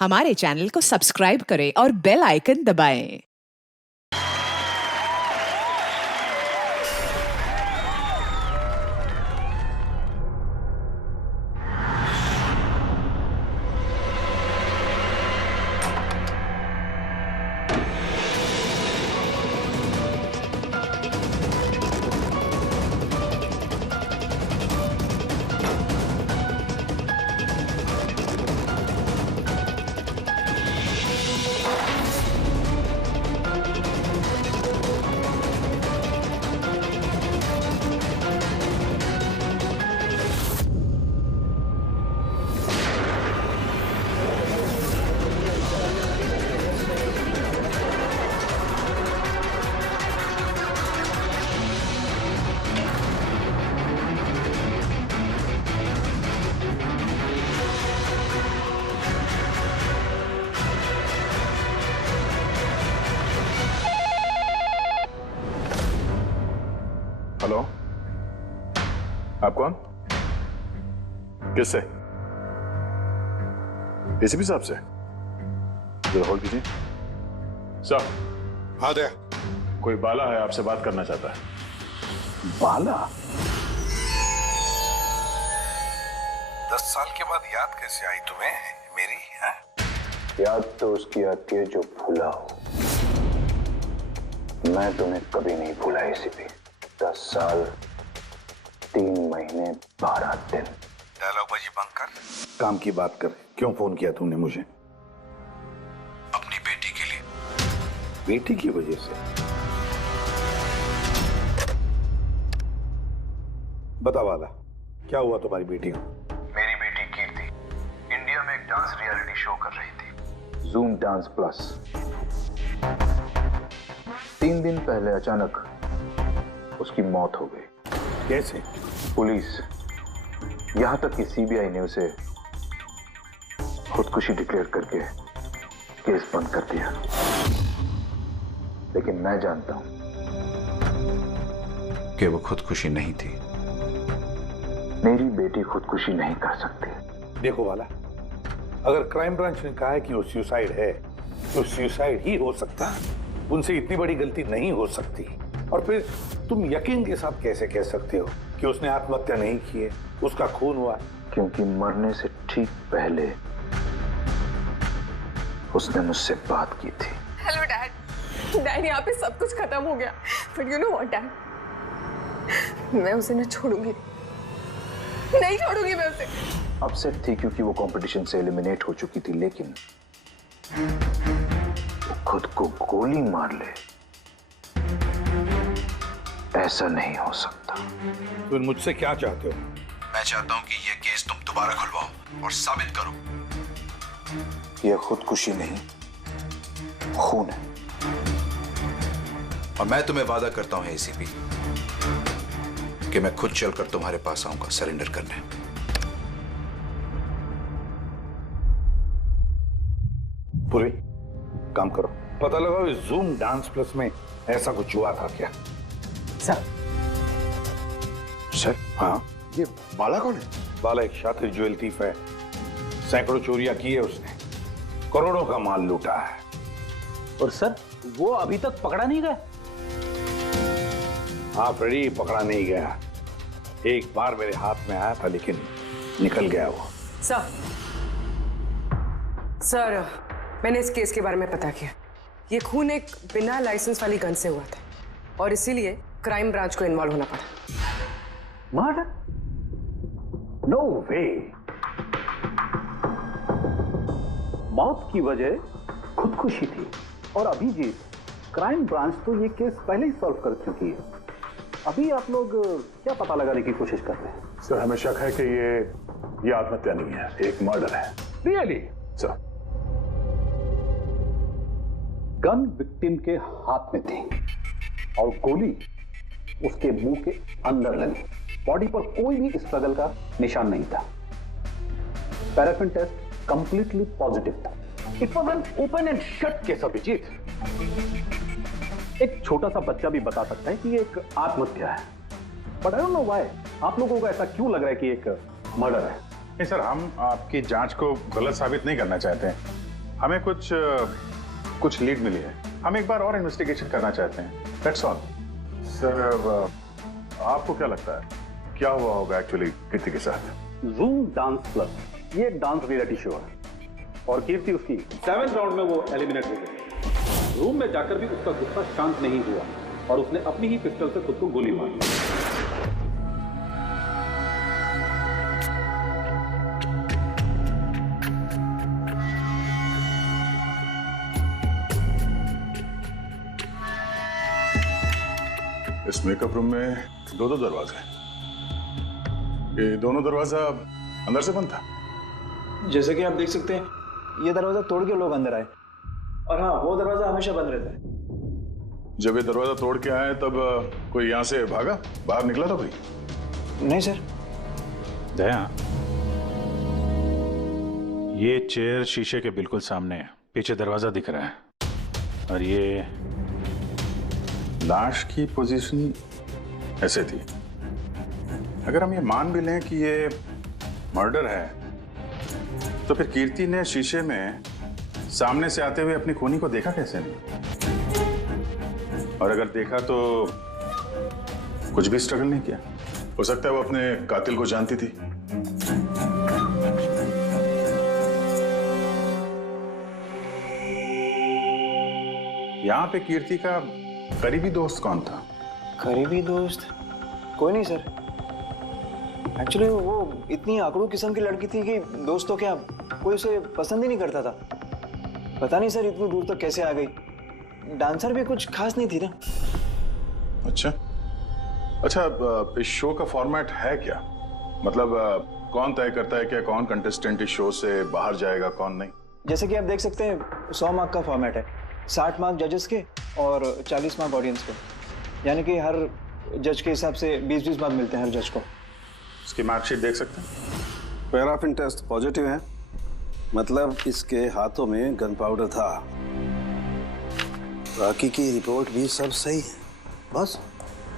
हमारे चैनल को सब्सक्राइब करें और बेल आइकन दबाएं। हेलो, आप कौन? किससे? एसीपी साहब से? जरा होल्ड कीजिए। सर। हाँ दया। कोई बाला है, आपसे बात करना चाहता है। बाला? 10 साल के बाद याद कैसे आई तुम्हें मेरी? है? याद तो उसकी आती है जो भूला हो। मैं तुम्हें कभी नहीं भूला एसीपी। 10 साल 3 महीने 12 दिन। डायलॉग बाजी बंद कर, काम की बात कर। क्यों फोन किया तुमने मुझे? अपनी बेटी के लिए। बेटी की वजह से? बता वाला, क्या हुआ तुम्हारी बेटी को? मेरी बेटी कीर्ति इंडिया में एक डांस रियलिटी शो कर रही थी, जूम डांस प्लस। 3 दिन पहले अचानक उसकी मौत हो गई। कैसे? पुलिस, यहां तक कि सीबीआई ने उसे खुदकुशी डिक्लेयर करके केस बंद कर दिया। लेकिन मैं जानता हूं कि वो खुदकुशी नहीं थी। मेरी बेटी खुदकुशी नहीं कर सकती। देखो वाला, अगर क्राइम ब्रांच ने कहा है कि वो सुसाइड है तो सुसाइड ही हो सकता है। उनसे इतनी बड़ी गलती नहीं हो सकती। और फिर तुम यकीन के साथ कैसे कह सकते हो कि उसने आत्महत्या नहीं की है, उसका खून हुआ है? क्योंकि मरने से ठीक पहले उसने मुझसे बात की थी। Hello dad. डैड, यहाँ पे सब कुछ खत्म हो गया। But you know what dad, मैं उसे न छोड़ूंगी, नहीं छोड़ूंगी मैं उसे। अपसेट थी क्योंकि वो कंपटीशन से एलिमिनेट हो चुकी थी, लेकिन वो खुद को गोली मार ले, ऐसा नहीं हो सकता। तुम मुझसे क्या चाहते हो? मैं चाहता हूं कि ये केस तुम दोबारा खुलवाओ और साबित करो यह खुदकुशी नहीं, खून है। और मैं तुम्हें वादा करता हूं एसीपी कि मैं खुद चलकर तुम्हारे पास आऊंगा सरेंडर करने। पूरी काम करो, पता लगाओ इस जूम डांस प्लस में ऐसा कुछ हुआ था क्या? सर। सर? हाँ, ये बाला कौन है? बाला एक शातिर ज्वेल थीफ है। सैकड़ों चोरियां की है उसने, करोड़ों का माल लूटा है। और सर, वो अभी तक पकड़ा नहीं गया? हाँ फ्रेडी, पकड़ा नहीं गया। एक बार मेरे हाथ में आया था लेकिन निकल गया वो। सर, मैंने इस केस के बारे में पता किया। ये खून एक बिना लाइसेंस वाली गन से हुआ था और इसीलिए क्राइम ब्रांच को इन्वॉल्व होना पड़ा। मर्डर? नो वे। मौत की वजह खुदकुशी थी और अभिजीत, क्राइम ब्रांच तो ये केस पहले ही सॉल्व कर चुकी है। अभी आप लोग क्या पता लगाने की कोशिश कर रहे हैं? सर, हमें शक है कि ये आत्महत्या नहीं है, एक मर्डर है। रियली? सर, गन विक्टिम के हाथ में थी और गोली उसके मुंह के अंदर लगी। बॉडी पर कोई भी स्ट्रगल का निशान नहीं था। पैराफिन टेस्ट कंप्लीटली पॉजिटिव था। It was an open and shut case Abhijit. एक छोटा सा बच्चा भी बता सकता है कि ये एक आत्महत्या है। But I don't know why आप लोगों को ऐसा क्यों लग रहा है कि एक मर्डर है। नहीं सर, हम आपकी जांच को गलत साबित नहीं करना चाहते हैं, हमें कुछ लीड मिली है। हम एक बार और इन्वेस्टिगेशन करना चाहते हैं, दैट्स ऑल। सर, आपको क्या लगता है क्या हुआ होगा एक्चुअली कीर्ति के साथ? जूम डांस क्लब ये एक डांस रियलिटी शो है और कीर्ति उसकी 7th राउंड में वो एलिमिनेट हो गई। रूम में जाकर भी उसका गुस्सा शांत नहीं हुआ और उसने अपनी ही पिस्टल से खुद को गोली मारी। इस मेकअप रूम में दो दरवाजे हैं। ये दोनों दरवाजा अंदर से बंद था। जैसे कि आप देख सकते हैं ये दरवाजा तोड़ के लोग अंदर आए, और हाँ वो दरवाजा हमेशा बंद रहता है। जब ये दरवाजा तोड़ के आए तब कोई यहाँ से भागा, बाहर निकला था कोई? नहीं सर। दया, ये चेयर शीशे के बिल्कुल सामने है, पीछे दरवाजा दिख रहा है और ये लाश की पोजीशन ऐसे थी। अगर हम ये मान भी लें कि ये मर्डर है तो फिर कीर्ति ने शीशे में सामने से आते हुए अपनी खूनी को देखा कैसे नहीं? और अगर देखा तो कुछ भी स्ट्रगल नहीं किया। हो सकता है वो अपने कातिल को जानती थी। यहां पे कीर्ति का करीबी दोस्त कौन था? करीबी दोस्त कोई नहीं सर। एक्चुअली वो इतनी आंकड़ों किस्म की लड़की थी कि दोस्त तो क्या कोई उसे पसंद ही नहीं करता था। पता नहीं सर इतनी दूर तक कैसे आ गई। डांसर भी कुछ खास नहीं थी ना। अच्छा, इस शो का फॉर्मेट है क्या? मतलब कौन तय करता है कि कौन कंटेस्टेंट इस शो से बाहर जाएगा कौन नहीं? जैसे कि आप देख सकते हैं 100 मार्क का फॉर्मेट है। 60 मार्क जजेस के और 40 मार्क ऑडियंस के, यानी कि हर जज के हिसाब से 20-20 मार्क मिलते हैं हर जज को। इसकी मार्कशीट देख सकते हैं। पैराफिन टेस्ट पॉजिटिव है, मतलब इसके हाथों में गन पाउडर था। बाकी की रिपोर्ट भी सब सही है। बस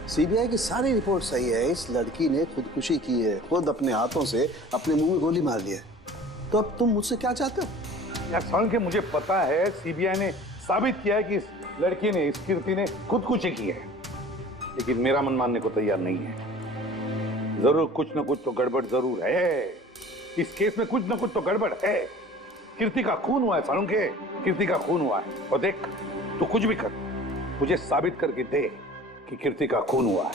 सीबीआई की सारी रिपोर्ट सही है। इस लड़की ने खुदकुशी की है, खुद अपने हाथों से अपने मुंह में गोली मार दी है। तो अब तुम मुझसे क्या चाहते हो? यार सालुंखे, मुझे पता है सीबीआई ने साबित किया है कि इस लड़की ने, इस कीर्ति ने खुदकुशी की है, लेकिन मेरा मन मानने को तैयार नहीं है। जरूर कुछ ना कुछ तो गड़बड़ जरूर है। इस केस में कुछ ना कुछ तो गड़बड़ है। कीर्ति का खून हुआ है सालुंखे, कीर्ति का खून हुआ है। और देख, तू कुछ भी कर, मुझे साबित करके दे कि कीर्ति का खून हुआ है।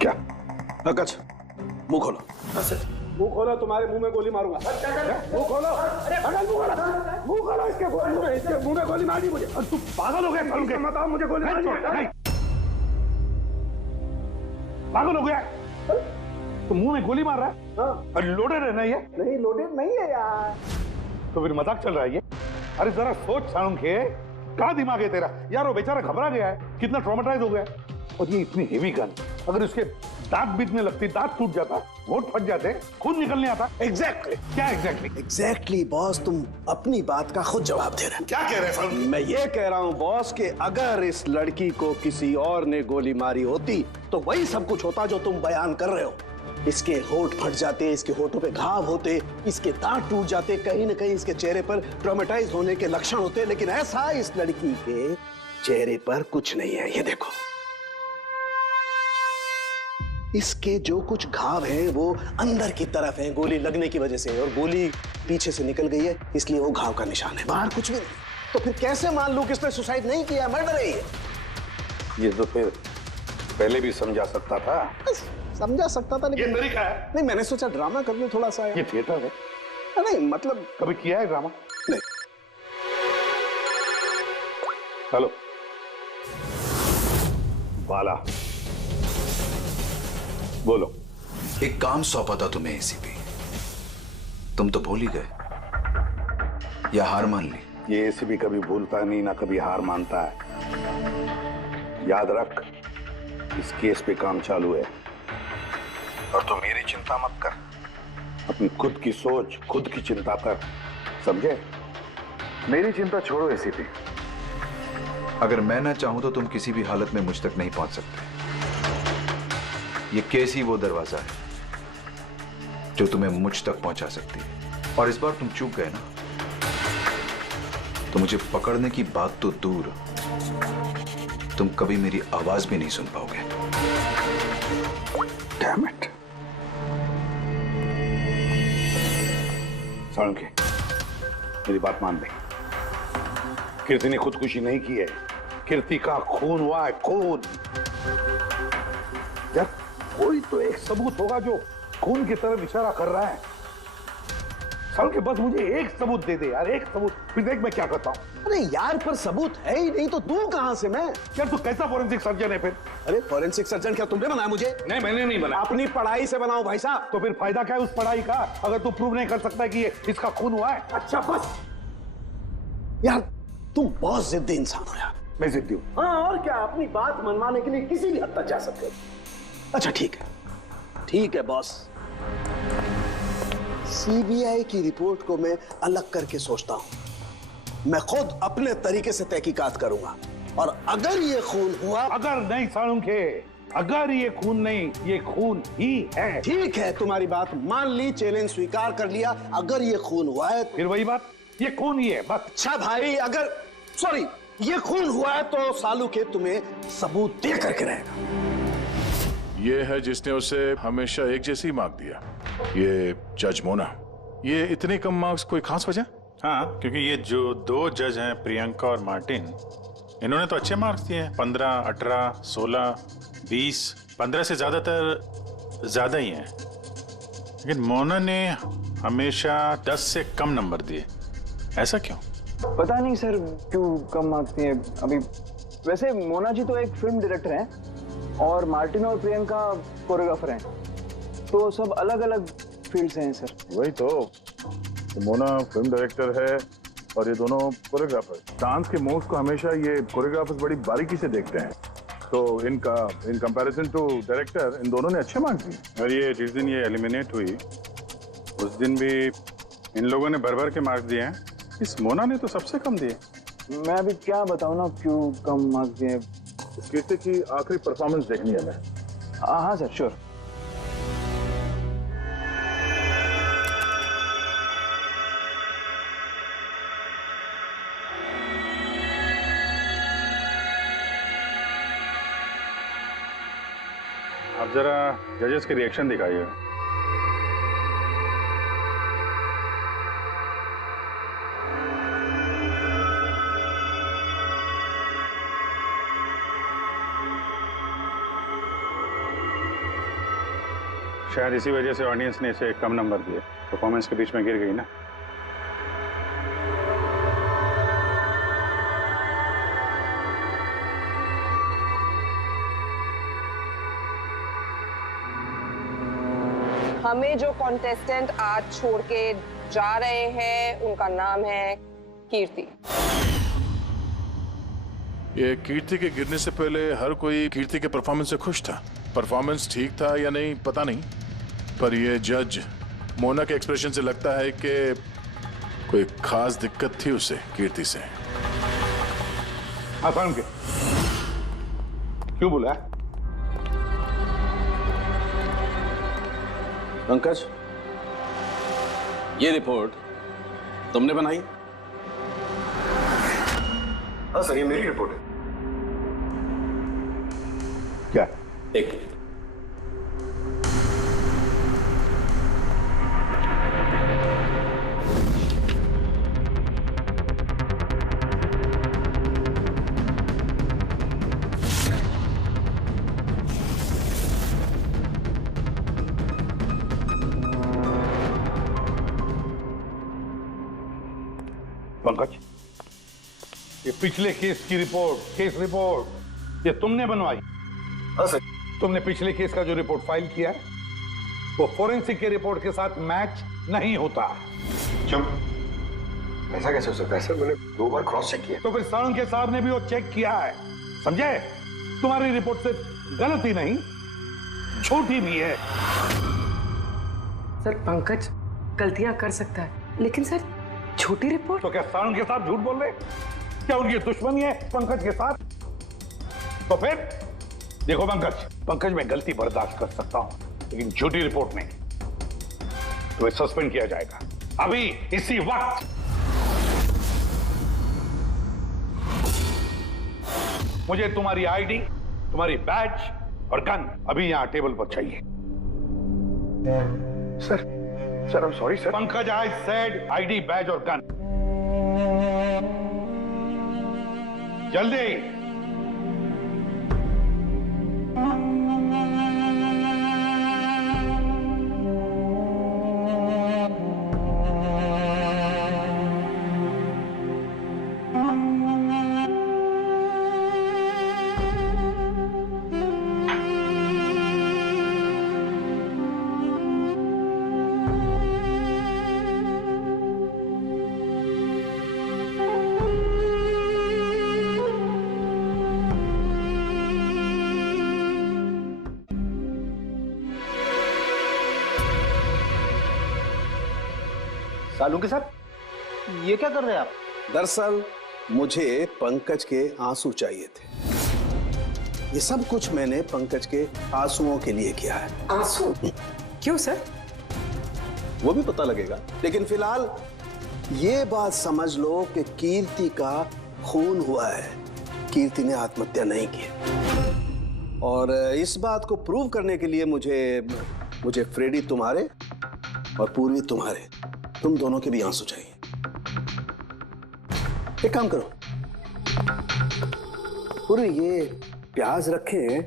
क्या? अकच, मुंह खोलो। मुंह खोलो, तुम्हारे मुंह में गोली मारूंगा। मुंह खोलो, मुंह खोलो, इसके मुंह में गोली मारी मुझे। तू पागल हो गया सालुंखे? बताओ मुझे गोली मारी। पागल हो गया? तो मुंह में गोली मार रहा है? और लोडेड है ना ये? नहीं, लोडेड नहीं है यार। तो फिर मजाक चल रहा है ये? अरे जरा सोच सालुंखे, क्या दिमाग है तेरा? यार वो बेचारा घबरा गया है, कितना ट्रॉमेटाइज हो गया है। और ये इतनी हेवी गन, अगर उसके दांत बीतने लगती, दांत टूट जाता, होंठ फट जाते, खून निकलने आता। एग्जैक्टली। क्या एग्जैक्टली? एग्जैक्टली बॉस, तुम अपनी बात का खुद जवाब दे रहे हो। क्या कह रहे हैं? मैं ये कह रहा हूँ बॉस कि अगर इस लड़की को किसी और ने गोली मारी होती तो वही सब कुछ होता जो तुम बयान कर रहे हो। इसके होंठ फट जाते, इसके होठों पे घाव होते, इसके दांत टूट जाते, कहीं ना कहीं इसके चेहरे पर ट्रॉमेटाइज होने के लक्षण होते, लेकिन ऐसा इस लड़की के चेहरे पर कुछ नहीं है। ये देखो, इसके जो कुछ घाव हैं वो अंदर की तरफ हैं गोली लगने की वजह से, और गोली पीछे से निकल गई है, इसलिए वो घाव का निशान है, बाहर कुछ भी नहीं। तो फिर कैसे मान लूं कि इसने सुसाइड नहीं किया, मर्डर है ये? ये तो फिर पहले भी समझा सकता था। समझा सकता था, लेकिन ये तरीका है। नहीं, मैंने सोचा ड्रामा कर लूं थोड़ा सा। ये थिएटर है। नहीं मतलब कभी किया है ड्रामा? नहीं। हेलो बाला, बोलो। एक काम सौंपा था तुम्हें एसीपी, तुम तो भूल ही गए या हार मान ली? ये एसीपी कभी भूलता नहीं, ना कभी हार मानता है। याद रख, इस केस पे काम चालू है और तू मेरी चिंता मत कर, अपनी खुद की सोच, खुद की चिंता कर, समझे? मेरी चिंता छोड़ो एसीपी, अगर मैं ना चाहूं तो तुम किसी भी हालत में मुझ तक नहीं पहुंच सकते। ये केस ही वो दरवाजा है जो तुम्हें मुझ तक पहुंचा सकती है। और इस बार तुम चूक गए ना, तो मुझे पकड़ने की बात तो दूर, तुम कभी मेरी आवाज भी नहीं सुन पाओगे। Damn it. साळुंखे, मेरी बात मान ले। कीर्ति ने खुदकुशी नहीं की है, कीर्ति का खून हुआ है, खून। यार कोई तो एक सबूत होगा जो खून की तरफ इशारा कर रहा है। साळुंखे बस मुझे एक सबूत दे दे यार, एक सबूत, फिर देख मैं क्या करता हूँ। अरे यार पर सबूत है ही नहीं तो दूं कहां से मैं? यार तू कैसा फॉरेंसिक सर्जन है फिर? अरे फॉरेंसिक सर्जन क्या तुमने बनाया मुझे? नहीं, मैंने नहीं बनाया। अपनी पढ़ाई से बनाओ भाई साहब। तो फिर फायदा क्या है उस पढ़ाई का अगर तू प्रूव नहीं कर सकता कि ये इसका खून हुआ है? अच्छा बस यार, तुम बहुत जिद्दी इंसान हो यार। मैं जिद्दी हूँ? हाँ और क्या, अपनी बात मनवाने के लिए किसी भी हद तक जा सकते हो। अच्छा ठीक है बॉस, सीबीआई की रिपोर्ट को मैं अलग करके सोचता हूं। मैं खुद अपने तरीके से तहकीकात करूंगा और अगर ये खून हुआ। अगर नहीं साळुंखे, अगर ये खून नहीं, ये खून ही है। ठीक है, तुम्हारी बात मान ली, चैलेंज स्वीकार कर लिया। अगर ये खून हुआ है फिर वही बात, ये खून ही है बस। अच्छा भाई, अगर सॉरी ये खून हुआ है तो साळुंखे तुम्हें सबूत दे करके रहेगा। ये है जिसने उसे हमेशा एक जैसी मार्क दिया, ये जज मोना। ये इतने कम मार्क्स कोई खास वजह? हाँ, क्योंकि ये जो दो जज हैं, प्रियंका और मार्टिन, इन्होंने तो अच्छे मार्क्स दिए हैं, 15, 18, 16, 20, 15 से ज्यादातर ज्यादा ही हैं। लेकिन मोना ने हमेशा 10 से कम नंबर दिए, ऐसा क्यों? पता नहीं सर क्यों कम मार्क्स दिए अभी। वैसे मोना जी तो एक फिल्म डायरेक्टर हैं और मार्टिन और प्रियंका कोरियोग्राफर हैं, तो सब अलग अलग फील्ड से हैं सर। वही तो मोना फिल्म डायरेक्टर है और ये दोनों कोरियोग्राफर। डांस के मूव्स को हमेशा ये कोरियोग्राफर्स बड़ी बारीकी से देखते हैं, तो इन कंपैरिजन टू डायरेक्टर इन दोनों ने अच्छे मार्क्स दिए। और ये जिस दिन ये एलिमिनेट हुई उस दिन भी इन लोगों ने भर भर के मार्क्स दिए हैं, इस मोना ने तो सबसे कम दिए। मैं अभी क्या बताऊं ना क्यों कम मार्क्स दिए। कीर्ति की आखिरी परफॉर्मेंस देखनी है हमें। हाँ सर श्योर। आप जरा जजेस के रिएक्शन दिखाइए। शायद इसी वजह से ऑडियंस ने इसे कम नंबर दिए, परफॉर्मेंस के बीच में गिर गई ना। हमें जो कॉन्टेस्टेंट आज छोड़ के जा रहे हैं उनका नाम है कीर्ति। ये कीर्ति के गिरने से पहले हर कोई कीर्ति के परफॉर्मेंस से खुश था। परफॉर्मेंस ठीक था या नहीं पता नहीं, पर ये जज मोना के एक्सप्रेशन से लगता है कि कोई खास दिक्कत थी उसे कीर्ति से। आसान के क्यों बोला? पंकज, ये रिपोर्ट तुमने बनाई? हाँ सर, ये मेरी रिपोर्ट है। क्या? एक मिनट। पंकज, ये पिछले केस की रिपोर्ट, केस रिपोर्ट ये तुमने बनवाई? हाँ सर। तुमने पिछले केस का जो रिपोर्ट फाइल किया है वो फोरेंसिक के रिपोर्ट के साथ मैच नहीं होता। क्यों? ऐसा कैसे हो सकता है सर? मैंने 2 बार क्रॉस चेक किया। तो फिर साळुंखे साहब ने भी वो चेक किया है, समझे? तुम्हारी रिपोर्ट सिर्फ गलत ही नहीं, झूठी भी है। सर पंकज गलतियां कर सकता है, लेकिन सर छोटी रिपोर्ट। तो क्या साळुंखे साहब झूठ बोल रहे? क्या उनकी दुश्मनी है पंकज के साथ? तो फिर देखो पंकज मैं गलती बर्दाश्त कर सकता हूं, लेकिन झूठी रिपोर्ट नहीं। तुम्हें सस्पेंड किया जाएगा अभी इसी वक्त। मुझे तुम्हारी आईडी, तुम्हारी बैज और गन अभी यहां टेबल पर चाहिए। Sir I am sorry sir. Pankaj, I said ID, badge और गन। जल्दी। सालुंके साहब, ये क्या कर रहे हैं आप? दरअसल मुझे पंकज के आंसू चाहिए थे। ये सब कुछ मैंने पंकज के आंसुओं के लिए किया है। आंसू? क्यों सर? वो भी पता लगेगा, लेकिन फिलहाल ये बात समझ लो कि कीर्ति का खून हुआ है। कीर्ति ने आत्महत्या नहीं की। और इस बात को प्रूव करने के लिए मुझे फ्रेडी तुम्हारे और पूर्वी तुम्हारे, तुम दोनों के भी आंसू चाहिए। एक काम करो, पूरी ये प्याज रखे हैं,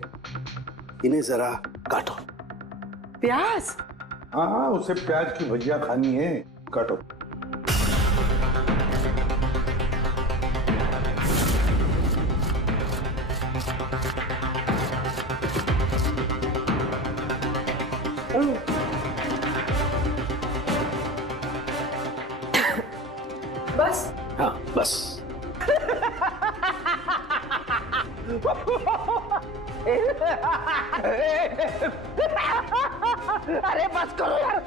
इन्हें जरा काटो। प्याज? हाँ, उसे प्याज की भजिया खानी है, काटो। बस? हाँ बस। अरे बस करो यार।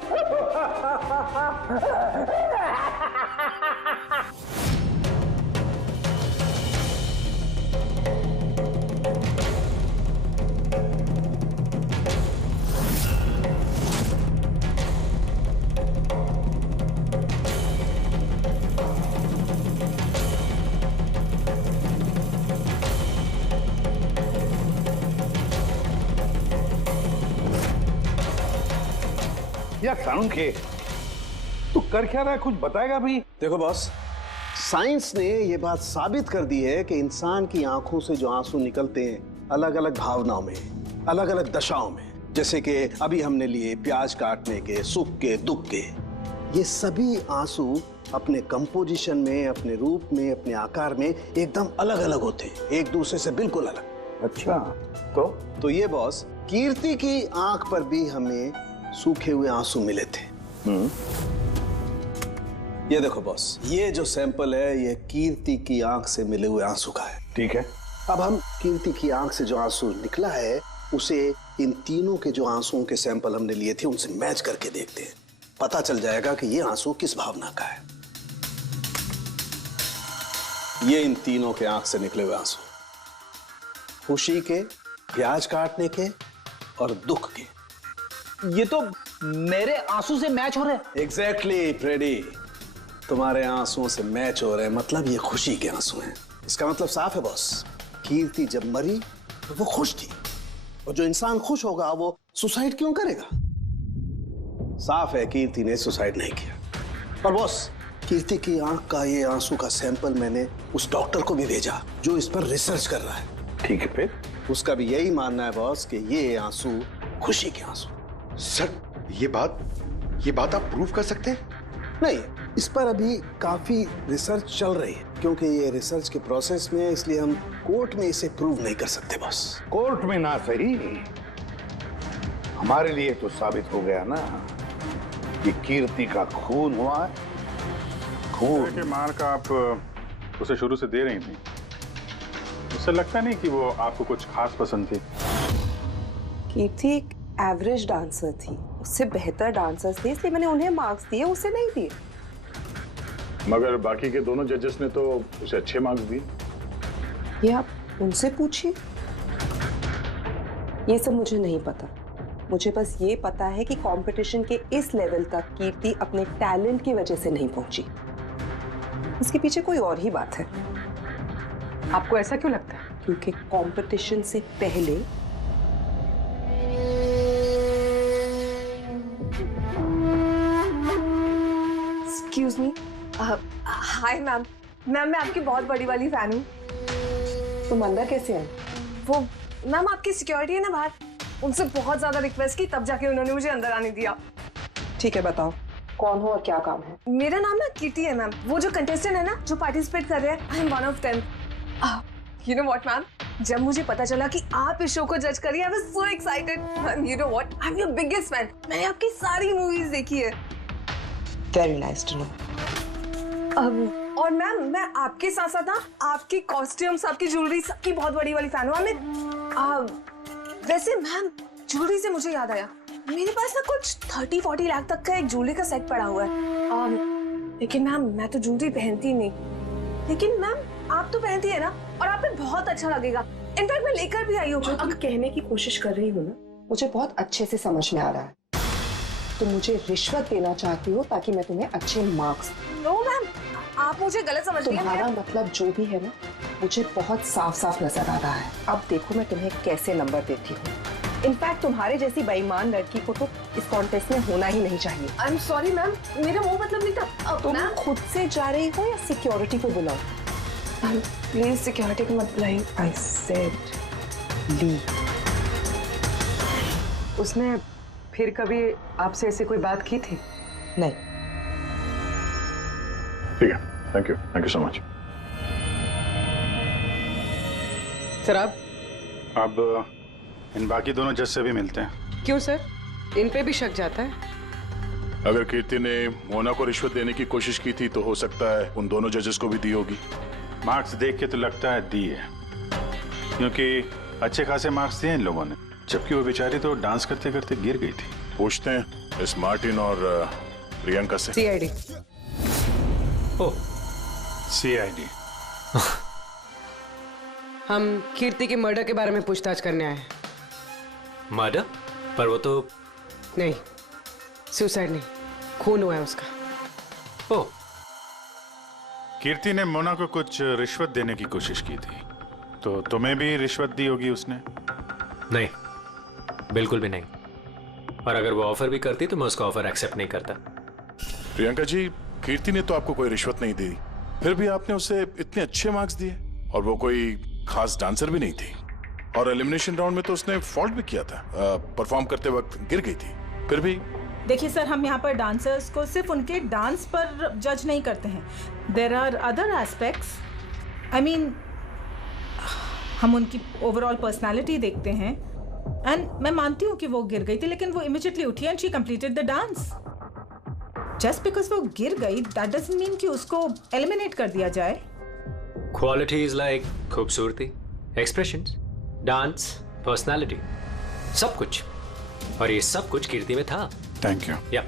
यार सालुंके, तू कर क्या रहा है, कुछ बताएगा भी? देखो बॉस, साइंस ने ये बात साबित कर दी है कि इंसान की आंखों से जो आंसू निकलते हैं अलग अलग भावनाओं में, अलग अलग दशाओं में, जैसे कि अभी हमने लिए प्याज काटने के, सुख के, दुख के, ये सभी आंसू अपने कंपोजिशन में, अपने रूप में, अपने आकार में एकदम अलग अलग होते हैं, एक दूसरे से बिल्कुल अलग। अच्छा, तो ये बॉस, कीर्ति की आंख पर भी हमें सूखे हुए आंसू मिले थे। ये देखो बॉस, ये जो सैंपल है ये कीर्ति की आंख से मिले हुए आंसू का है। ठीक है। अब हम कीर्ति की आंख से जो आंसू निकला है उसे इन तीनों के जो आंसुओं के सैंपल हमने लिए थे उनसे मैच करके देखते हैं, पता चल जाएगा कि ये आंसू किस भावना का है। ये इन तीनों के आंख से निकले हुए आंसू, खुशी के, प्याज काटने के और दुख के। ये तो मेरे आंसू से मैच हो रहे हैं। एग्जैक्टली फ्रेडी, तुम्हारे आंसुओं से मैच हो रहे हैं, मतलब ये खुशी के आंसू हैं। इसका मतलब साफ है बॉस, कीर्ति जब मरी तो वो खुश थी, और जो इंसान खुश होगा वो सुसाइड क्यों करेगा? साफ है कीर्ति ने सुसाइड नहीं किया। और बॉस, कीर्ति की आंख का ये आंसू का सैंपल मैंने उस डॉक्टर को भी भेजा जो इस पर रिसर्च कर रहा है। ठीक है, फिर उसका भी यही मानना है बॉस कि ये आंसू खुशी के आंसू। सर, ये बात आप प्रूव कर सकते हैं? नहीं, इस पर अभी काफी रिसर्च चल रही है, क्योंकि ये रिसर्च के प्रोसेस में है, इसलिए हम कोर्ट में इसे प्रूव नहीं कर सकते बॉस। कोर्ट में ना सही, हमारे लिए तो साबित हो गया ना कि कीर्ति का खून हुआ है। खून के मार का आप उसे शुरू से दे रही थी, उससे लगता नहीं कि वो आपको कुछ खास पसंद थी। कीर्ति एक एवरेज डांसर थी, उससे बेहतर डांसर्स थे, इसलिए मैंने उन्हें मार्क्स दिए, उसे नहीं दिए। मगर बाकी के दोनों जजेस ने तो उसे अच्छे मार्क्स दिए। ये आप उनसे पूछिए। ये सब मुझे नहीं पता। मुझे बस ये पता है कि कंपटीशन के इस लेवल तक कीर्ति अपने टैलेंट की वजह से नहीं पहुंची। इसके पीछे कोई और ही बात है। आपको ऐसा क्यों लगता है? क्योंकि कंपटीशन से पहले excuse me. Hi ma'am. Ma'am मैं आपकी बहुत बड़ी वाली फैन हूँ। तुम अंदर कैसे आए? वो मैम आपकी सिक्योरिटी है ना बाहर, उनसे बहुत ज्यादा रिक्वेस्ट की तब जाके उन्होंने मुझे अंदर आने दिया। ठीक है, बताओ कौन हो और क्या काम है? मेरा नाम ना कीर्ति है मैम। वो जो कंटेस्टेंट है ना जो पार्टिसिपेट कर रहे हैं, I am one of them. You know what ma'am, जब मुझे पता चला कि आप इस शो को जज करिए, I was so excited. Ma'am you know what, I am your biggest fan. मैंने आपकी सारी मूवीज देखी है। Very nice to know. और मैम मैं आपके साथ साथ ना आपकी कॉस्ट्यूम्स, आपकी ज्वेलरी, सबकी बहुत बड़ी वाली फैन हूँ। वैसे मैम ज्वेलरी से मुझे याद आया, मेरे पास ना कुछ 30-40 लाख तक का एक ज्वेलरी का सेट पड़ा हुआ है। लेकिन मैम मैं तो ज्वेलरी पहनती नहीं। लेकिन मैम आप तो पहनती है ना, और आप पे बहुत अच्छा लगेगा। इनफैक्ट मैं लेकर भी आई हूँ। जो तुम कहने की कोशिश कर रही हो ना, मुझे बहुत अच्छे से समझ में आ रहा है। तुम मुझे रिश्वत देना चाहती हो ताकि मैं तुम्हें अच्छे मार्क्स। नो मैम, आप मुझे गलत समझ रही हैं। तुम्हारा मतलब जो भी है ना, मुझे बहुत साफ साफ नजर आ रहा है। अब देखो मैं तुम्हें कैसे नंबर देती हूँ। इनफैक्ट तुम्हारे जैसी बेईमान लड़की को तो इस कॉन्टेस्ट में होना ही नहीं चाहिए। आई एम सॉरी मैम, मेरा वो मतलब नहीं था। तुम खुद से जा रही हो या सिक्योरिटी को बुलाओ? प्लीज सिक्योरिटी को मत बुलाइए। आई सेड ली। उसने फिर कभी आपसे ऐसी कोई बात की थी? नहीं। ठीक है, thank you so much. Sir आप अब इन बाकी दोनों जज से भी मिलते हैं। क्यों सर, इन पे भी शक जाता है? अगर कीर्ति ने मोना को रिश्वत देने की कोशिश की थी तो हो सकता है उन दोनों जजेस को भी दी होगी। मार्क्स देख के तो लगता है दी है, क्योंकि अच्छे खासे मार्क्स दिए इन लोगों ने, जबकि वो बेचारी तो डांस करते करते गिर गई थी। पूछते हैं इस मार्टिन और प्रियंका से। सीआईडी। ओह, सीआईडी। हम कीर्ति के मर्डर के बारे में पूछताछ करने आए हैं। मर्डर? पर वो तो नहीं, सुसाइड नहीं, खून हुआ है उसका। ओह, कीर्ति ने मोना को कुछ रिश्वत देने की कोशिश की थी, तो तुम्हें भी रिश्वत दी होगी उसने? नहीं, बिल्कुल भी नहीं। और अगर वो ऑफर भी करती तो मैं उसका ऑफर एक्सेप्ट नहीं करता। प्रियंका जी, कीर्ति ने तो आपको कोई रिश्वत नहीं दी, फिर भी आपने उसे इतने अच्छे मार्क्स दिए, और वो कोई खास डांसर भी नहीं थी, और एलिमिनेशन राउंड में तो उसने फॉल्ट भी किया था, परफॉर्म करते वक्त गिर गई थी, फिर भी। देखिए सर, हम यहाँ पर डांसर्स को सिर्फ उनके डांस पर जज नहीं करते हैं। There are other aspects. I mean, हम उनकी ओवरऑल पर्सनालिटी देखते हैं। एंड मैं मानती हूँ कि वो गिर गई थी, लेकिन वो इमीडिएटली उठी and she completed the dance. Just because वो गिर गई दैट डजंट मीन कि उसको एलिमिनेट कर दिया जाए। क्वालिटीज लाइक खूबसूरती, एक्सप्रेशंस, डांस, पर्सनालिटी, सब कुछ, और ये सब कुछ कीर्ति में था। Thank you. या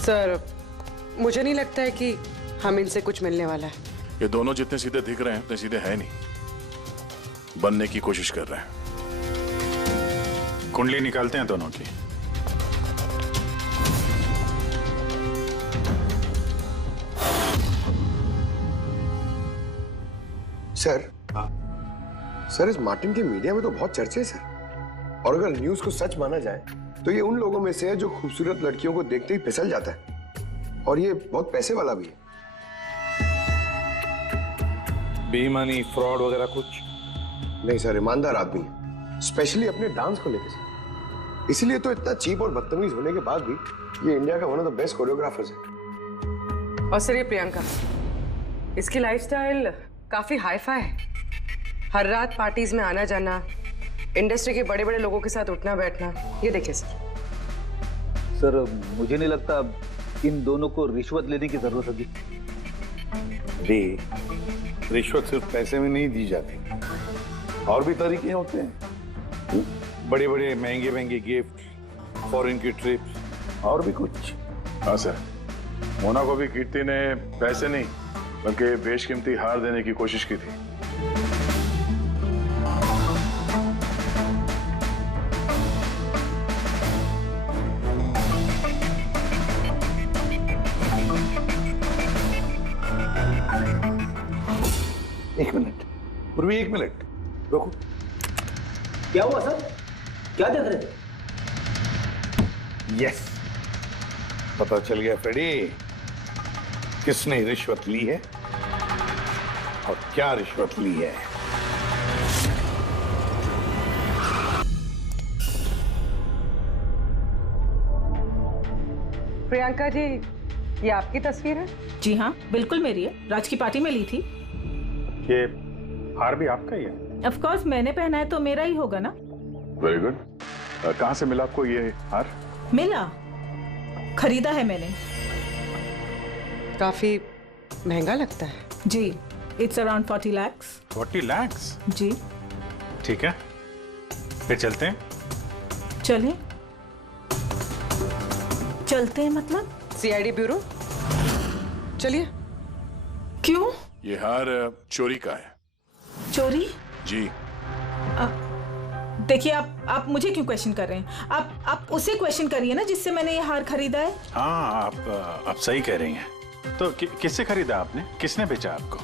सर, मुझे नहीं लगता है कि हम इनसे कुछ मिलने वाला है। ये दोनों जितने सीधे दिख रहे हैं उतने सीधे हैं नहीं, बनने की कोशिश कर रहे हैं। कुंडली निकालते हैं दोनों की। सर इस मार्टिन के मीडिया में तो बहुत चर्चे सर, और अगर न्यूज को सच माना जाए तो ये उन लोगों में से है जो खूबसूरत लड़कियों को देखते ही फिसल जाता है, और ये बहुत पैसे वाला भी है। बेईमानी, फ्रॉड वगैरह कुछ नहीं सर, ईमानदार आदमी है, स्पेशली अपने डांस को लेकर सर। इसीलिए तो इतना चीप और बदतमीज होने के बाद भी ये इंडिया का one of the best choreographers है। और सर ये प्रियंका, इसकी लाइफस्टाइल काफी हाई-फाई है। हर रात पार्टीज में आना जाना, इंडस्ट्री के बड़े बड़े लोगों के साथ उठना बैठना। ये देखिए सर, मुझे नहीं लगता इन दोनों को रिश्वत लेने की जरूरत होगी। रिश्वत सिर्फ पैसे में नहीं दी जाती, और भी तरीके होते हैं। बड़े बड़े महंगे महंगे गिफ्ट, फॉरेन की ट्रिप्स, और भी कुछ। हाँ सर, मोना को भी कीर्ति ने पैसे नहीं बल्कि बेशकीमती हार देने की कोशिश की थी। एक मिनट पूर्वी, एक मिनट रुको। क्या हुआ सर? क्या देख रहे थे? यस, पता चल गया फ्रेडी किसने रिश्वत ली है और क्या रिश्वत ली है। प्रियंका जी, ये आपकी तस्वीर है? जी हाँ, बिल्कुल मेरी है। राज की पार्टी में ली थी। ये हार भी आपका ही है? ऑफ कोर्स, मैंने पहना है तो मेरा ही होगा ना। Very good. कहाँ से मिला आपको ये हार? मिला, खरीदा है मैंने। काफी महंगा लगता है। जी, इट्स अराउंड 40 lakhs। 40 lakhs? जी। ठीक है, फिर चलते हैं। चलें? चलते हैं मतलब? CID bureau. चलिए। क्यों? ये हार चोरी का है। चोरी? जी। देखिए, आप मुझे क्यों क्वेश्चन कर रहे हैं? आप उसे क्वेश्चन करिए ना जिससे मैंने ये हार खरीदा है। हाँ, आप सही कह रही हैं। तो किससे खरीदा आपने? किसने बेचा आपको?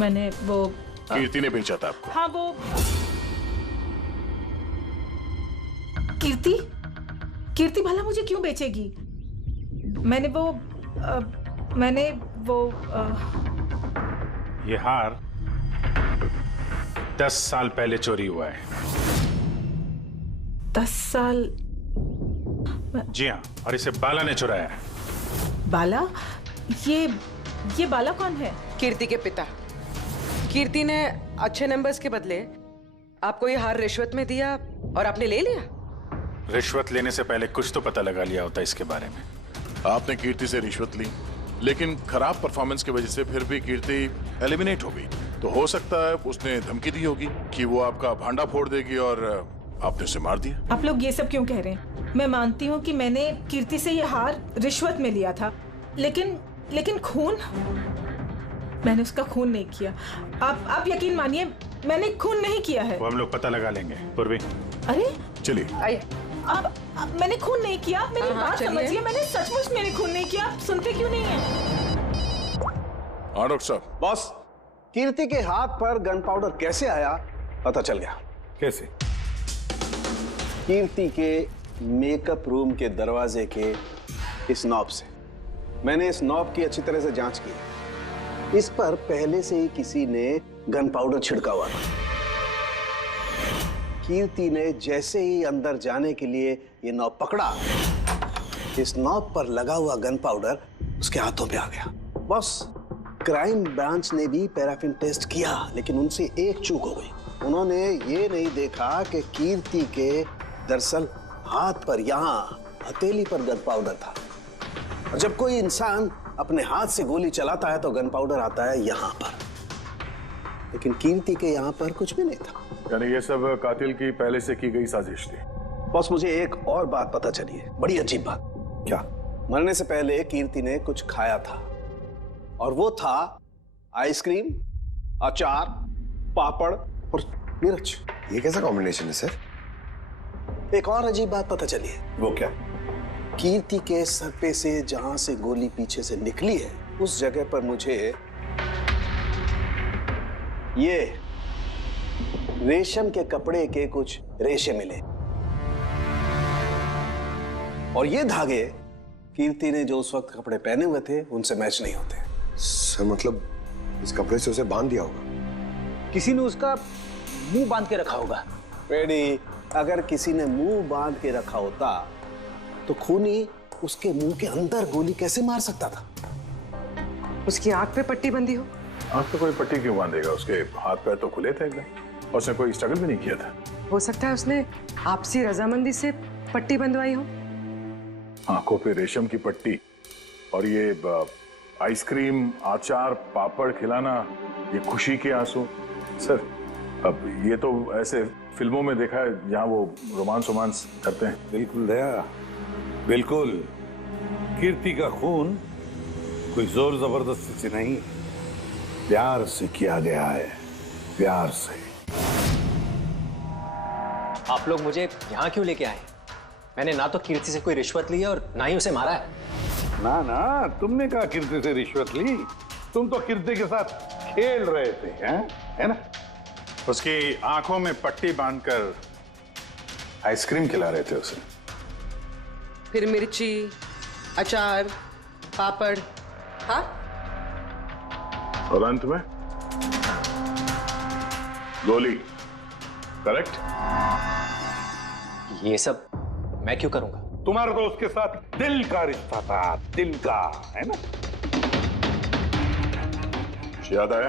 मैंने वो कीर्ति ने बेचा था आपको? हाँ, वो कीर्ति भला मुझे क्यों बेचेगी? मैंने वो ये हार 10 साल पहले चोरी हुआ है। 10 साल? जी हाँ, और इसे बाला ने चुराया है। बाला? ये बाला कौन है? कीर्ति के पिता। कीर्ति ने अच्छे नंबर्स के बदले आपको ये हार रिश्वत में दिया और आपने ले लिया। रिश्वत लेने से पहले कुछ तो पता लगा लिया होता इसके बारे में। आपने कीर्ति से रिश्वत ली, लेकिन खराब परफॉर्मेंस की वजह से फिर भी कीर्ति एलिमिनेट हो गई। तो हो सकता है उसने धमकी दी होगी कि वो आपका भांडा फोड़ देगी और आपने उसे मार दिया। आप लोग ये सब क्यों कह रहे हैं? मैं मानती हूँ कि मैंने कीर्ति से ये हार रिश्वत में लिया था, लेकिन खून? मैंने उसका खून नहीं किया। आप यकीन मानिए, मैंने खून नहीं किया है। वो हम लोग पता लगा लेंगे। पूर्वी, अरे चलिए। अब मैंने खून नहीं किया। आप मेरी बात समझिए, मैंने सचमुच मैंने खून नहीं किया। आप सुनते क्यों नहीं हैं? हाँ डॉक्टर साहब। बॉस, कीर्ति के हाथ पर गन पाउडर कैसे आया पता चल गया। कैसे? कीर्ति के मेकअप रूम के दरवाजे के इस नॉब से। मैंने इस नॉब की अच्छी तरह से जांच की। इस पर पहले से ही किसी ने गन पाउडर छिड़का हुआ था। कीर्ति ने जैसे ही अंदर जाने के लिए ये नॉब पकड़ा, इस नॉब पर लगा हुआ गन पाउडर उसके हाथों पे आ गया। बस, क्राइम ब्रांच ने भी पैराफिन टेस्ट किया, लेकिन उनसे एक चूक हो गई। उन्होंने ये नहीं देखा कि कीर्ति के दरअसल हाथ पर, यहाँ हथेली पर गन पाउडर था। और जब कोई इंसान अपने हाथ से गोली चलाता है तो गन पाउडर आता है यहाँ पर, लेकिन कीर्ति के यहाँ पर कुछ भी नहीं था। यानी ये सब कातिल की पहले से की गई साजिश थी। बस, मुझे एक और बात पता चली है, बड़ी अजीब बात। क्या? मरने से पहले कीर्ति ने कुछ खाया था, और वो था आइसक्रीम, अचार, पापड़ और मिर्च। ये कैसा कॉम्बिनेशन है सर? एक और अजीब बात पता चली है। वो क्या? कीर्ति के सर पे से जहां से गोली पीछे से निकली है, उस जगह पर मुझे ये रेशम के कपड़े के कुछ रेशे मिले, और ये धागे कीर्ति ने जो उस वक्त कपड़े पहने हुए थे उनसे मैच नहीं होते। सर मतलब इस कपड़े से उसे बांध दिया होगा। किसी ने उसका मुंह बांध के रखा होगा। रेडी, अगर किसी ने मुंह बांध के रखा होता तो खूनी उसके मुंह के अंदर गोली कैसे मार सकता था? उसकी आंख पे पट्टी बंधी हो। आंख पे कोई पट्टी क्यों बांधेगा? उसके हाथ पैर तो खुले थे एकदम, और उसने कोई स्ट्रगल भी नहीं किया था। हो सकता है उसने आपसी रजामंदी से पट्टी बंधवाई हो। आंखों पे रेशम की पट्टी और ये आइसक्रीम, अचार, पापड़ खिलाना, ये खुशी के आंसू। सर, अब ये तो ऐसे फिल्मों में देखा है जहां वो रोमांस करते हैं। बिल्कुल दया, बिल्कुल। कीर्ति का खून कोई जोर जबरदस्ती से नहीं, प्यार से किया गया है, प्यार से। आप लोग मुझे यहाँ क्यों लेके आए? मैंने ना तो कीर्ति से कोई रिश्वत ली है और ना ही उसे मारा है। ना ना, तुमने कहा कीर्ति से रिश्वत ली? तुम तो कीर्ति के साथ खेल रहे थे, हैं? है ना? उसकी आंखों में पट्टी बांधकर आइसक्रीम खिला रहे थे उसे। फिर मिर्ची, अचार, पापड़, हाँ? और अंत में गोली, करेक्ट? ये सब मैं क्यों करूंगा? तुम्हारा तो उसके साथ दिल का रिश्ता था, दिल का, है ना? याद आया?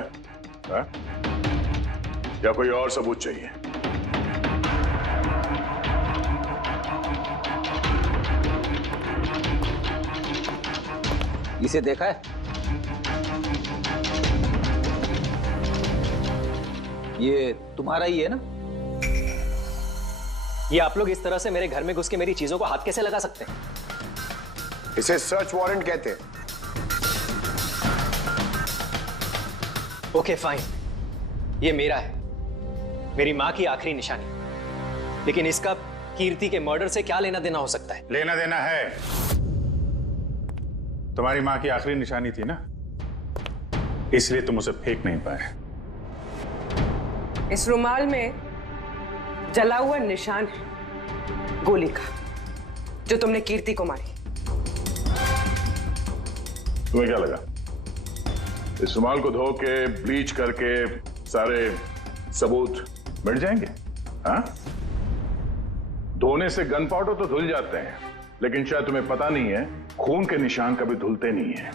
है? या कोई और सबूत चाहिए? इसे देखा है? ये तुम्हारा ही है ना? ये आप लोग इस तरह से मेरे घर में घुस के मेरी चीजों को हाथ कैसे लगा सकते हैं? इसे सर्च वारंट कहते हैं। ओके फाइन, ये मेरा है, मेरी मां की आखिरी निशानी। लेकिन इसका कीर्ति के मर्डर से क्या लेना देना हो सकता है? लेना देना है। तुम्हारी मां की आखिरी निशानी थी ना, इसलिए तुम उसे फेंक नहीं पाए। इस रुमाल में जला हुआ निशान है गोली का, जो तुमने कीर्ति को मारी। तुम्हें क्या लगा इस रुमाल को धो के ब्लीच करके सारे सबूत मिट जाएंगे? हाँ? धोने से गन पाउडर तो धुल जाते हैं, लेकिन शायद तुम्हें पता नहीं है खून के निशान कभी धुलते नहीं हैं।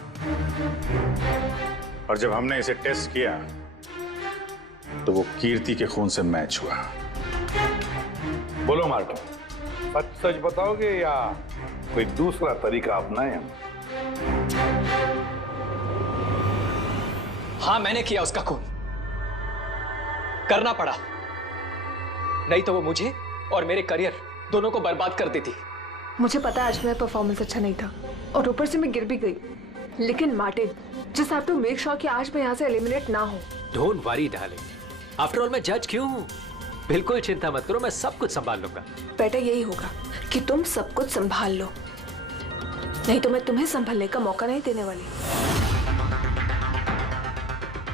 और जब हमने इसे टेस्ट किया तो वो कीर्ति के खून से मैच हुआ। बोलो मार्टिन, सच सच बताओगे या कोई दूसरा तरीका अपनाएं हम? हाँ, मैंने किया उसका खून, करना पड़ा, नहीं तो वो मुझे और मेरे करियर दोनों को बर्बाद कर देती। मुझे पता है आज मेरा परफॉर्मेंस अच्छा नहीं था और ऊपर से मैं गिर भी गई, लेकिन Martin, just have to make sure कि आज मैं यहाँ से एलिमिनेट ना हूँ। Don't worry darling, after all मैं जज क्यों हूँ? बिल्कुल चिंता मत करो, मैं सब कुछ संभाल लूंगा। बेटा यही होगा कि तुम सब कुछ संभाल लो, नहीं तो मैं तुम्हें संभालने का मौका नहीं देने वाली।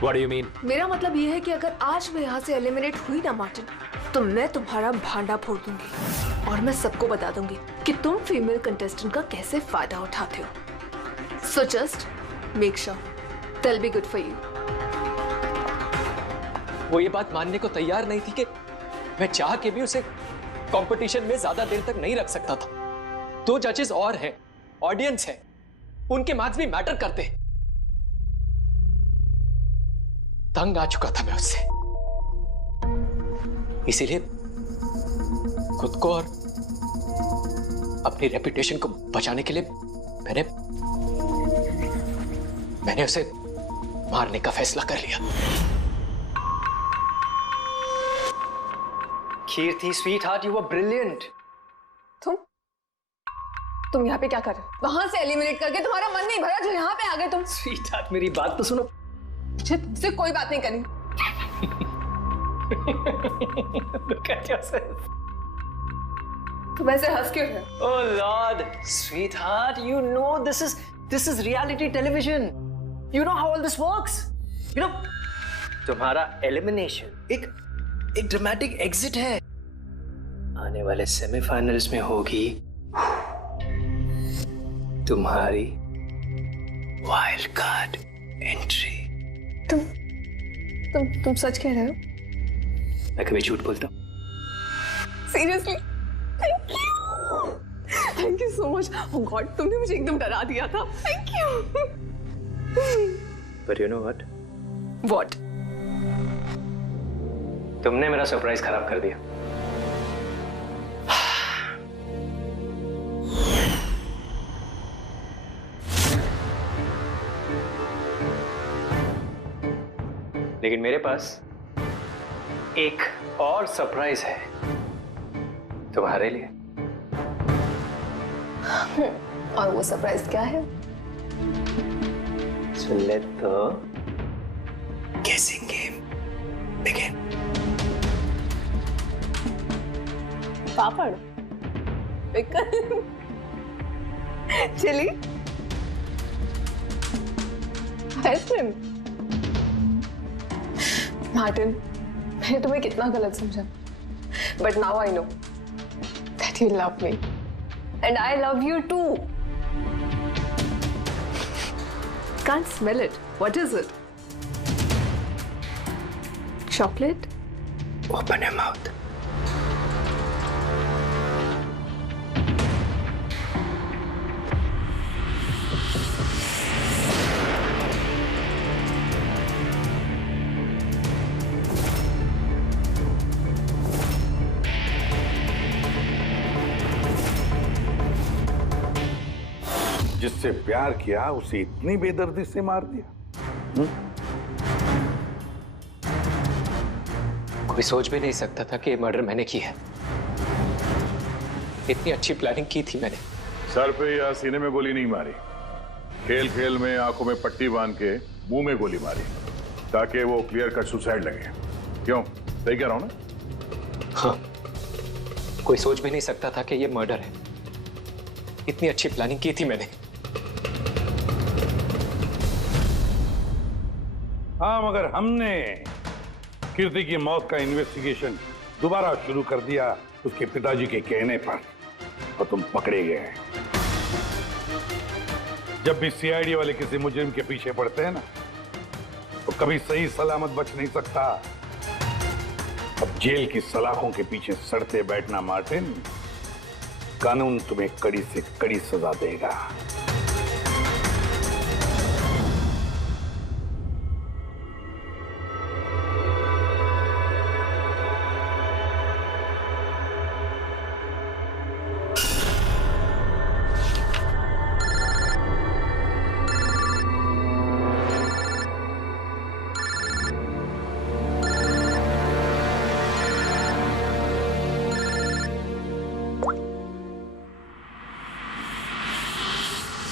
What do you mean? मेरा मतलब ये है कि अगर आज मैं यहाँ से एलिमिनेट हुई ना मार्टिन, तो मैं तुम्हारा भांडा फोड़ दूंगी और मैं सबको बता दूंगी कि तुम फीमेल कंटेस्टेंट का कैसे फायदा उठाते हो। So just make sure that'll be good for you. वो ये बात मानने को तैयार नहीं थी कि मैं चाह के भी उसे कंपटीशन में ज्यादा देर तक नहीं रख सकता था। 2 जजेस और हैं, ऑडियंस है, उनके मार्क्स भी मैटर करते हैं। तंग आ चुका था मैं उससे, इसीलिए खुद को और अपनी रेपुटेशन को बचाने के लिए मैंने उसे मारने का फैसला कर लिया। कीर्ति स्वीटहार्ट, यू वर ब्रिलियंट। तुम यहाँ पे क्या कर रहे हो? वहां से एलिमिनेट करके तुम्हारा मन नहीं भरा जो यहाँ पे आ गए तुम? स्वीटहार्ट, मेरी बात तो सुनो। मुझे तुमसे कोई बात नहीं करनी। Look at yourself. तुम ऐसे हंस क्यों रहे हो? Oh Lord, sweetheart, you know this is reality television. You know how all this works. You know, तुम्हारा एलिमिनेशन एक ड्रामेटिक एग्जिट है। आने वाले सेमीफाइनल्स में होगी तुम्हारी वाइल्ड कार्ड एंट्री। तुम सच कह रहे हो? मैं कभी झूठ बोलता हूँ? Seriously? Thank you so much. Oh God, तुमने मुझे एकदम डरा दिया था। Thank you. But you know what? What? तुमने मेरा सरप्राइज खराब कर दिया। लेकिन मेरे पास एक और सरप्राइज है तुम्हारे लिए। और वो सरप्राइज क्या है? So let the guessing game begin. Papad, pickle, chilli, ice cream. Martin, मैंने तुम्हें कितना गलत समझा, but now I know that you love me and I love you too. Can't smell it. What is it? Chocolate? Open your mouth. जिससे प्यार किया उसे इतनी बेदर्दी से मार दिया। कोई सोच भी नहीं सकता था कि ये मर्डर मैंने किया है। इतनी अच्छी प्लानिंग की थी मैंने। सर पे या सीने में गोली नहीं मारी, खेल खेल में आंखों में पट्टी बांध के मुंह में गोली मारी ताकि वो क्लियर कट सुसाइड लगे। क्यों, सही कह रहा हूं ना? हाँ, कोई सोच भी नहीं सकता था कि ये मर्डर है। इतनी अच्छी प्लानिंग की थी मैंने। हाँ, मगर हमने कीर्ति की मौत का इन्वेस्टिगेशन दोबारा शुरू कर दिया उसके पिताजी के कहने पर, और तुम पकड़े गए। जब भी सीआईडी वाले किसी मुजरिम के पीछे पड़ते हैं ना, तो कभी सही सलामत बच नहीं सकता। अब जेल की सलाखों के पीछे सड़ते बैठना मार्टिन, कानून तुम्हें कड़ी से कड़ी सजा देगा।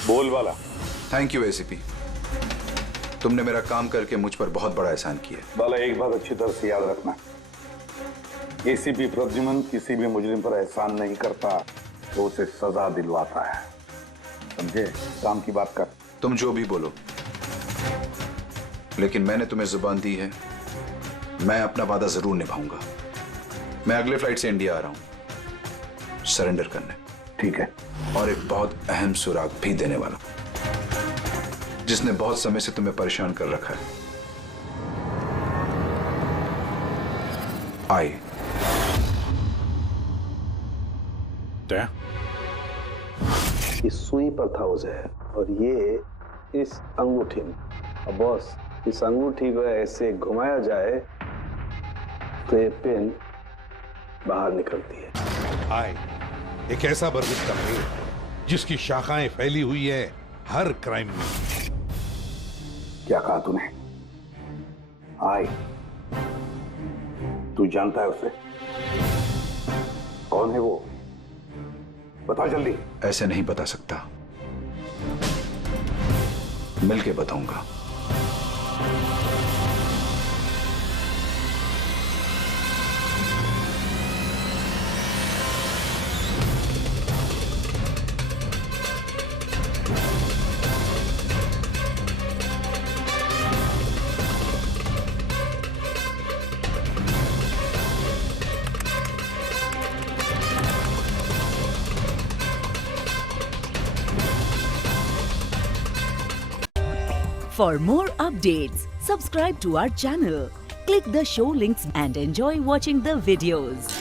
बोल वाला। थैंक यू एसीपी, तुमने मेरा काम करके मुझ पर बहुत बड़ा एहसान किया। बाला, एक बात अच्छी तरह से याद रखना, एसीपी प्रद्युमन किसी भी मुजरिम पर एहसान नहीं करता, तो उसे सजा दिलवाता है। समझे? काम की बात कर। तुम जो भी बोलो, लेकिन मैंने तुम्हें जुबान दी है, मैं अपना वादा जरूर निभाऊंगा। मैं अगले फ्लाइट से इंडिया आ रहा हूं सरेंडर करने। ठीक है। और एक बहुत अहम सुराग भी देने वाला, जिसने बहुत समय से तुम्हें परेशान कर रखा है। आई ये सुई पर था उसे, और ये इस अंगूठी में। और बॉस, इस अंगूठी को ऐसे घुमाया जाए तो ये पिन बाहर निकलती है। आए एक ऐसा बरगद का पेड़ जिसकी शाखाएं फैली हुई है हर क्राइम में। क्या कहा तूने? आए, तू जानता है उसे? कौन है वो? बता जल्दी। ऐसे नहीं बता सकता, मिलके बताऊंगा। For more updates, subscribe to our channel, click the show links and enjoy watching the videos.